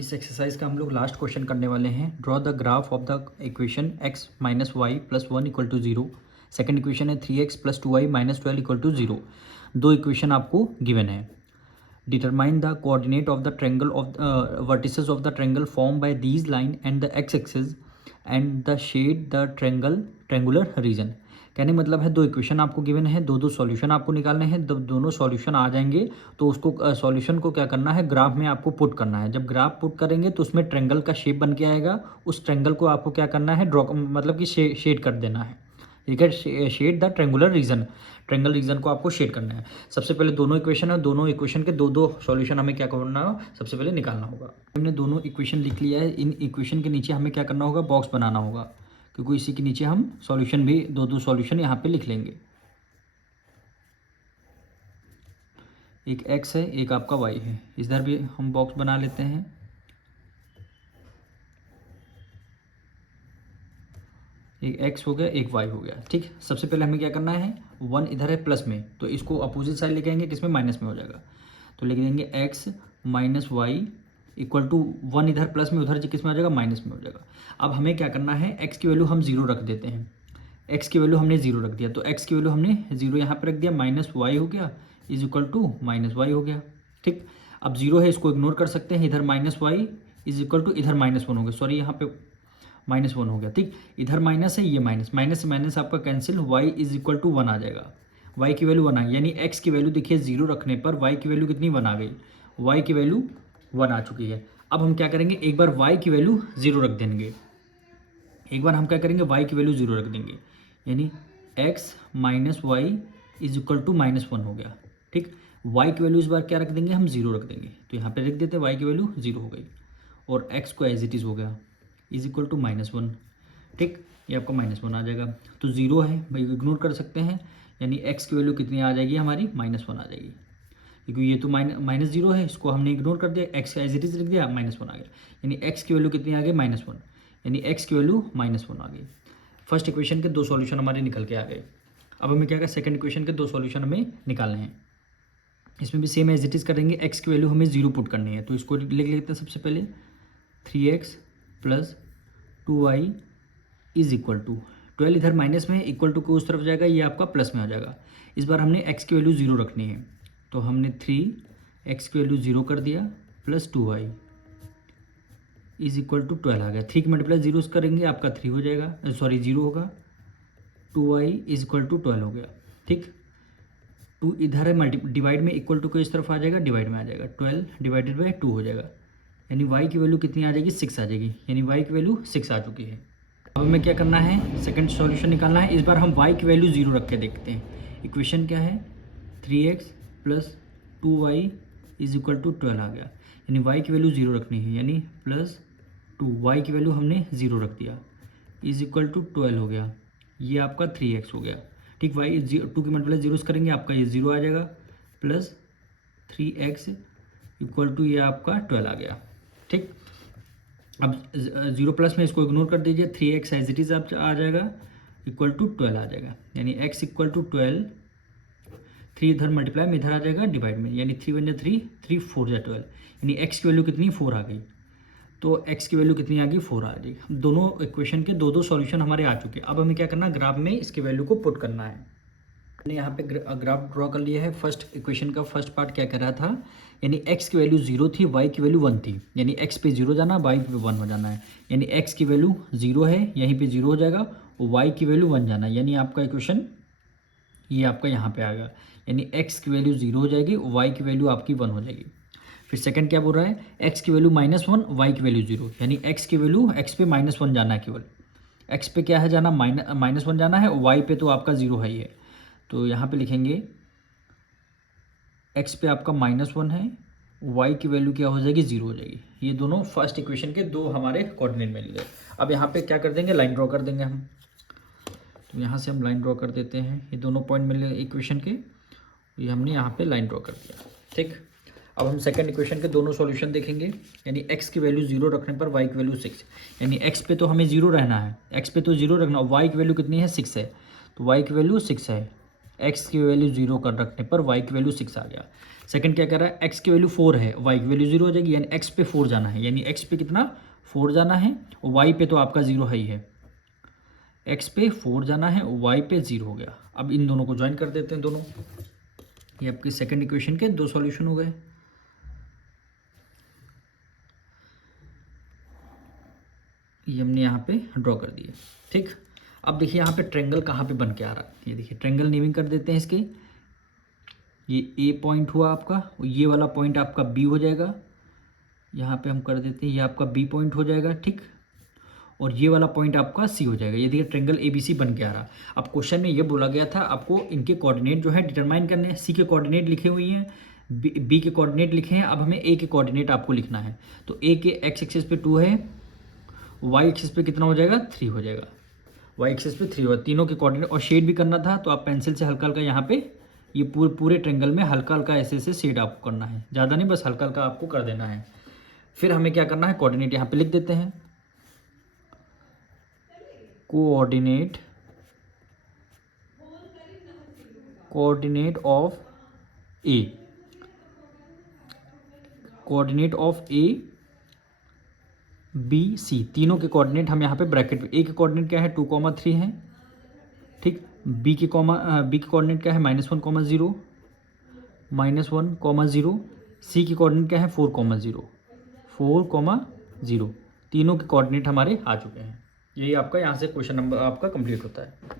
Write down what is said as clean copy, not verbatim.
इस एक्सरसाइज का हम लोग लास्ट क्वेश्चन करने वाले हैं। Draw the graph of the equation x minus y plus 1 equal to 0। Second equation है 3x plus 2y minus 12 equal to 0। दो इक्वेशन आपको गिवन है। Determine the coordinate of the triangle of vertices of the triangle form by these line and the x axis and the shade the triangular region. कहने मतलब है दो equation आपको given है, दो सॉल्यूशन आपको निकालने हैं। जब दोनों सॉल्यूशन आ जाएंगे तो उसको सॉल्यूशन को क्या करना है, ग्राफ में आपको पुट करना है। जब ग्राफ पुट करेंगे तो उसमें ट्रायंगल का शेप बन के आएगा। उस ट्रायंगल को आपको क्या करना है, ड्रॉ मतलब कि शेड कर देना है। ठीक है, shade the triangular region. Triangle region को आपको शेड करना है। सबसे पहले दोनों इक्वेशन है, दोनों इक्वेशन के दो सॉल्यूशन हमें क्या करना होगा, सबसे पहले निकालना होगा। हमने दोनों इक्वेशन लिख लिया है। इन इक्वेशन के नीचे हमें क्या करना होगा, बॉक्स बनाना होगा, क्योंकि इसी के नीचे हम सॉल्यूशन भी दो सॉल्यूशन यहाँ पे लिख लेंगे। एक x है, एक आपका y है। इधर भी हम बॉक्स बना लेते हैं। एक x हो गया, एक y हो गया। ठीक, सबसे पहले हमें क्या करना है, 1 इधर है प्लस में, तो इसको अपोजिट साइड लेके आएंगे, किसमें, माइनस में हो जाएगा। तो लिख देंगे x minus y equal to 1 इधर प्लस में, उधर किस में आ जाएगा, माइनस में हो जाएगा। अब हमें क्या करना है, x की वैल्यू हम 0 रख देते हैं। x की वैल्यू हमने 0 रख दिया, तो x की वैल्यू हमने 0 यहाँ पर रख दिया, माइनस वाई हो गया is equal to minus y हो गया। ठीक, अब 0 है, इसको इग्नोर कर सकते हैं। इधर minus y is equal to, इधर -1 हो गया, सॉरी यहाँ पे -1 हो गया। ठीक, इधर माइनस है, ये माइनस से माइनस आपका cancel, y is equal to 1 आ जाएगा। y की वैल्यू 1 आ गई, यानी x की वैल्यू देखिए 0 रखने पर y की वैल्यू कितनी, 1 आ गई। y की वैल्यू 1 आ चुकी है। अब हम क्या करेंगे, एक बार y की वैल्यू 0 रख देंगे। एक बार हम क्या करेंगे, y की वैल्यू 0 रख देंगे, यानी x minus y is equal to -1 हो गया। ठीक, y की वैल्यू इस बार क्या रख देंगे, हम 0 रख देंगे, तो यहाँ पे रख देते हैं y की वैल्यू 0 हो गई, और x को एज इट इज़ हो गया इज इक्वल टू -1। ठीक, ये आपका -1 आ जाएगा। तो 0 है भाई, इग्नोर कर सकते हैं, यानी x की वैल्यू कितनी आ जाएगी हमारी, -1 आ जाएगी, क्योंकि ये तो -0 है, इसको हमने इग्नोर कर दिया, x एज इट इज लिख दिया, -1 आ गया, यानी x की वैल्यू कितनी आ गई, -1, यानी x की वैल्यू -1 आ गई। फर्स्ट इक्वेशन के दो सॉल्यूशन हमारे निकल के आ गए। अब हमें क्या करें, सेकंड इक्वेशन के दो सॉल्यूशन हमें निकालने हैं। इसमें भी सेम एज इट इज़ करेंगे, x की वैल्यू हमें 0 पुट करनी है, तो इसको लिख लेते हैं सबसे पहले, 3x plus 2y is equal to 12, इधर माइनस में, इक्वल टू को उस तरफ जाएगा, ये आपका प्लस में आ जाएगा। इस बार हमने x की वैल्यू 0 रखनी है, तो हमने 3x की वैल्यू 0 कर दिया, plus 2y is equal to 12 आ गया। 3 की मल्टीप्लाई 0 करेंगे, आपका 3 हो जाएगा, सॉरी 0 होगा, 2y इज इक्वल टू 12 हो गया। ठीक, 2 इधर है, डिवाइड में, इक्वल टू को इस तरफ आ जाएगा, डिवाइड में आ जाएगा, 12 डिवाइडेड बाई 2 हो जाएगा, यानी y की वैल्यू कितनी आ जाएगी, 6 आ जाएगी, यानी y की वैल्यू 6 आ चुकी है। अब हमें क्या करना है, सेकंड सॉल्यूशन निकालना है। इस बार हम y की वैल्यू 0 रख के देखते हैं। इक्वेशन क्या है, 3x plus 2y is equal to 12 आ गया, यानी y की वैल्यू 0 रखनी है, यानी प्लस 2, y की वैल्यू हमने 0 रख दिया, इज इक्वल टू 12 हो गया, ये आपका 3x हो गया। ठीक, y 2 की मल्टीप्लाई 0 करेंगे, आपका ये 0 आ जाएगा, प्लस 3x इक्वल टू ये आपका 12 आ गया। ठीक, अब 0 प्लस में इसको इग्नोर कर दीजिए, 3x एज इट इज आप आ जाएगा, इक्वल टू 12 आ जाएगा, यानी x इक्वल टू 12, 3 इधर मल्टीप्लाई में, इधर आ जाएगा डिवाइड में, यानी 3 × 3, 3 4 × 12, यानी x की वैल्यू कितनी, 4 आ गई। तो x की वैल्यू कितनी आ गई, 4 आ गई। दोनों इक्वेशन के दो सॉल्यूशन हमारे आ चुके हैं। अब हमें क्या करना है, ग्राफ में इसकी वैल्यू को पुट करना है। हमने यहाँ पे ग्राफ ड्रॉ कर लिया है। फर्स्ट इक्वेशन का फर्स्ट पार्ट क्या कर रहा था, यानी x की वैल्यू 0 थी, y की वैल्यू 1 थी, यानी x पे 0 जाना, y पे 1 हो जाना है, यानी x की वैल्यू 0 है, यहीं पे 0 हो जाएगा, और y की वैल्यू 1 जाना है, यानी आपका इक्वेशन ये आपका यहाँ पे आएगा, यानी x की वैल्यू 0 हो जाएगी, y की वैल्यू आपकी 1 हो जाएगी। फिर सेकंड क्या बोल रहा है, x की वैल्यू -1, y की वैल्यू 0, यानी x की वैल्यू, x पे -1 जाना है केवल, x पे क्या है जाना, -1 जाना है, y पे तो आपका 0 है ही है, तो यहाँ पे लिखेंगे x पे आपका -1 है, y की वैल्यू क्या हो जाएगी, 0 हो जाएगी। ये दोनों फर्स्ट इक्वेशन के दो हमारे कोऑर्डिनेट मिल गए। अब यहाँ पे क्या कर देंगे, लाइन ड्रॉ कर देंगे हम, तो यहाँ से हम लाइन ड्रॉ कर देते हैं। ये दोनों पॉइंट मिल गए इक्वेशन के, ये हमने यहाँ पे लाइन ड्रॉ कर दिया। ठीक, अब हम सेकंड इक्वेशन के दोनों सॉल्यूशन देखेंगे, यानी x की वैल्यू 0 रखने पर y की वैल्यू 6, यानी x पे तो हमें 0 रहना है, x पे तो 0 रखना, y की वैल्यू कितनी है, 6 है, तो y की वैल्यू 6 है, x की वैल्यू 0 कर रखने पर y की वैल्यू 6 आ गया। सेकंड क्या कर रहा है, एक्स की वैल्यू 4 है, वाई की वैल्यू 0 हो जाएगी, यानी एक्स पे 4 जाना है, यानी एक्स पे कितना 4 जाना है, और वाई पे तो आपका 0 है ही है, एक्स पे 4 जाना है, वाई पे 0 हो गया। अब इन दोनों को ज्वाइन कर देते हैं दोनों, ये आपके सेकंड इक्वेशन के 2 सॉल्यूशन हो गए। ये हमने यहाँ पे ड्रॉ कर दिए, ठीक। अब देखिए यहाँ पे ट्रेंगल कहाँ पे बन के आ रहा है, ये देखिए ट्रेंगल नेमिंग कर देते हैं इसके, ये ए पॉइंट हुआ आपका, और ये वाला पॉइंट आपका बी हो जाएगा, यहाँ पे हम कर देते हैं ये आपका बी पॉइंट हो जाएगा, ठीक, और ये वाला पॉइंट आपका सी हो जाएगा। ये देखिए ट्रेंगल ए बी सी बन के आ रहा। अब क्वेश्चन में ये बोला गया था आपको इनके कोऑर्डिनेट जो है डिटरमाइन करने हैं, सी के कोऑर्डिनेट लिखे हुए हैं, बी के कोऑर्डिनेट लिखे हैं, अब हमें ए के कोऑर्डिनेट आपको लिखना है। तो ए के एक्स एक्सिस पे 2 है, वाई एक्सिस पे कितना हो जाएगा 3 हो जाएगा, वाई एक्सिस पे 3 होगा, तीनों के कोऑर्डिनेट, और शेड भी करना था तो आप पेंसिल से हल्का हल्का यहाँ पे ये पूरे ट्रेंगल में हल्का हल्का ऐसे ऐसे शेड आपको करना है, ज़्यादा नहीं, बस हल्का हल्का आपको कर देना है। फिर हमें क्या करना है, कोऑर्डिनेट यहाँ पे लिख देते हैं, coordinate of A, coordinate of A B C, तीनों के कोऑर्डिनेट हम यहाँ पे ब्रैकेट पे, ए के कोऑर्डिनेट क्या है 2,3 है, ठीक, बी के कोऑर्डिनेट क्या है -1, -0, -1, 0, सी की कोऑर्डिनेट क्या है 4,0, 4,0, तीनों के कोऑर्डिनेट हमारे आ चुके हैं। यही आपका यहाँ से क्वेश्चन नंबर आपका कंप्लीट होता है।